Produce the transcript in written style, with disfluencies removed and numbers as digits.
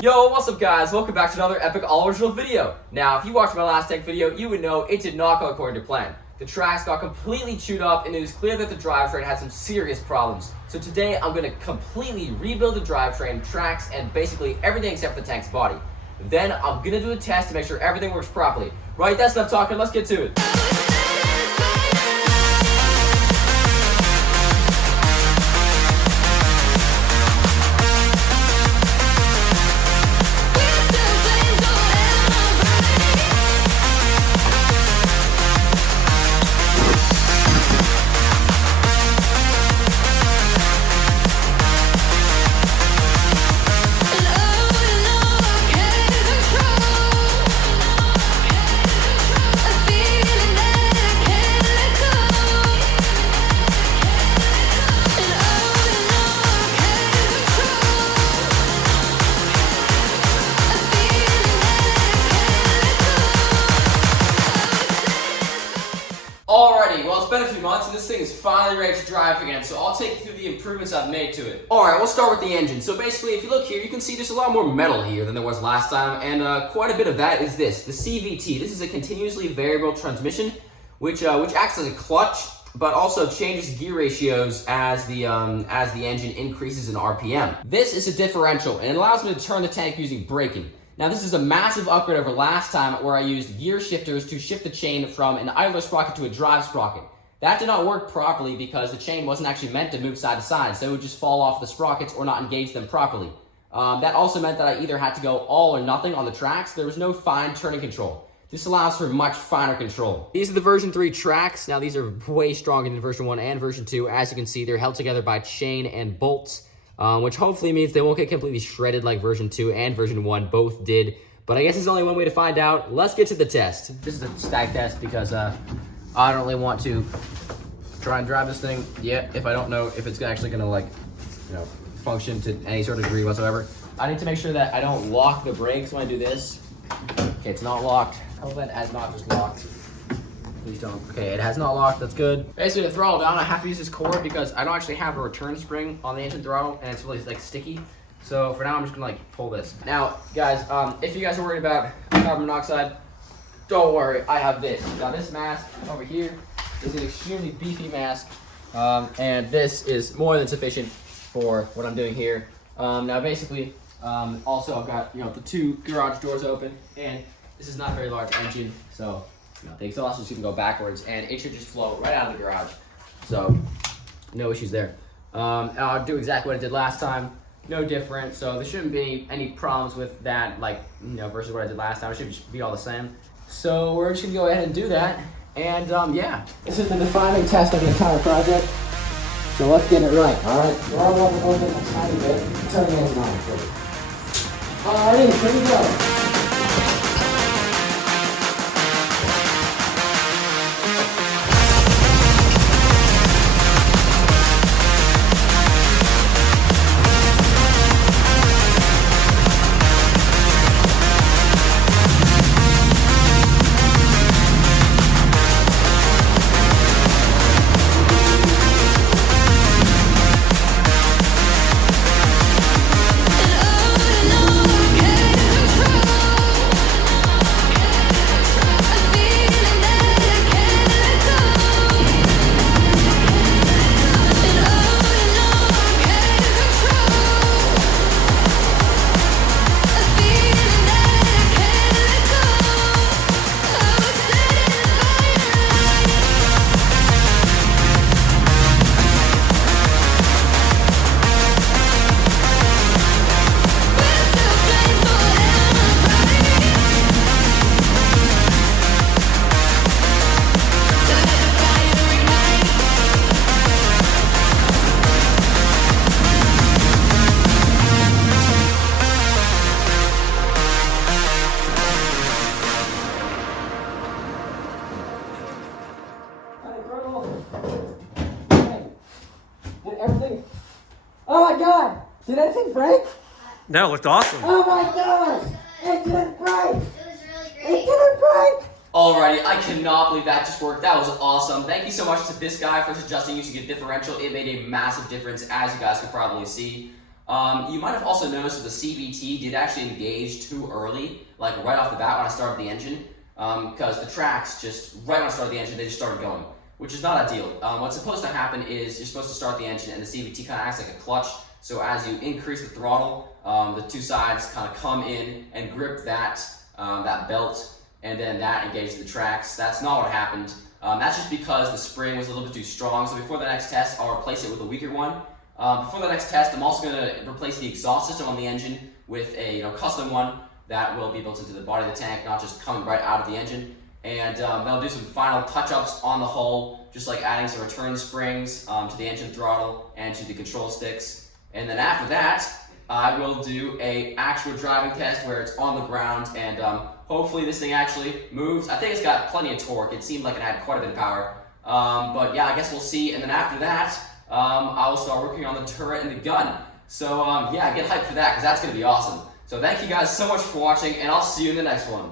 Yo, what's up guys? Welcome back to another epic all-original video. Now, if you watched my last tank video, you would know it did not go according to plan. The tracks got completely chewed up and it was clear that the drivetrain had some serious problems. So today, I'm going to completely rebuild the drivetrain, tracks, and basically everything except for the tank's body. Then, I'm going to do a test to make sure everything works properly. Right, that's enough talking, let's get to it. Alrighty, well it's been a few months and this thing is finally ready to drive again, so I'll take you through the improvements I've made to it. Alright, we'll start with the engine. So basically, if you look here, you can see there's a lot more metal here than there was last time, and quite a bit of that is this, the CVT. This is a continuously variable transmission, which acts as a clutch, but also changes gear ratios as the engine increases in RPM. This is a differential, and it allows me to turn the tank using braking. Now this is a massive upgrade over last time where I used gear shifters to shift the chain from an idler sprocket to a drive sprocket. That did not work properly because the chain wasn't actually meant to move side to side, so it would just fall off the sprockets or not engage them properly. That also meant that I either had to go all or nothing on the tracks. There was no fine turning control. This allows for much finer control. These are the version 3 tracks. Now these are way stronger than version 1 and version 2. As you can see, they're held together by chain and bolts. Which hopefully means they won't get completely shredded like version 2 and version 1 both did. But I guess there's only one way to find out. Let's get to the test. This is a stack test because I don't really want to try and drive this thing yet if I don't know if it's actually gonna function to any sort of degree whatsoever. I need to make sure that I don't lock the brakes when I do this. Okay, it's not locked. Hopefully it has not just locked. Please don't. Okay, it has not locked, that's good. Basically to throttle down, I have to use this cord because I don't actually have a return spring on the engine throttle and it's really sticky. So for now, I'm just gonna pull this. Now, guys, if you guys are worried about carbon monoxide, don't worry, I have this. Now this mask over here is an extremely beefy mask and this is more than sufficient for what I'm doing here. Now basically, also I've got the 2 garage doors open and this is not a very large engine, so the exhaust is going to go backwards and it should just flow right out of the garage. So, no issues there. I'll do exactly what I did last time. No different. So there shouldn't be any problems with that, versus what I did last time. It should just be all the same. So we're just going to go ahead and do that. And yeah. This is the defining test of the entire project. So let's get it right, alright? We're all over it a tiny bit. Turn the engine on, please. Alrighty, here we go. Everything. Oh my god! Did anything break? No, it looked awesome. Oh my gosh! It didn't break! It was really great. It didn't break! Alrighty, I cannot believe that just worked. That was awesome. Thank you so much to this guy for suggesting using a differential. It made a massive difference, as you guys could probably see. You might have also noticed that the CVT did actually engage too early, like right off the bat when I started the engine, because the tracks just, right when I started the engine, they just started going, which is not ideal. What's supposed to happen is you're supposed to start the engine and the CVT kind of acts like a clutch, so as you increase the throttle, the two sides kind of come in and grip that, that belt, and then that engages the tracks. That's not what happened. That's just because the spring was a little bit too strong, so before the next test, I'll replace it with a weaker one. Before the next test, I'm also going to replace the exhaust system on the engine with a custom one that will be built into the body of the tank, not just coming right out of the engine. And they'll do some final touch-ups on the hull, just like adding some return springs to the engine throttle and to the control sticks. And then after that, I will do a actual driving test where it's on the ground and hopefully this thing actually moves. I think it's got plenty of torque. It seemed like it had quite a bit of power. But yeah, I guess we'll see. And then after that, I will start working on the turret and the gun. So yeah, get hyped for that because that's going to be awesome. So thank you guys so much for watching and I'll see you in the next one.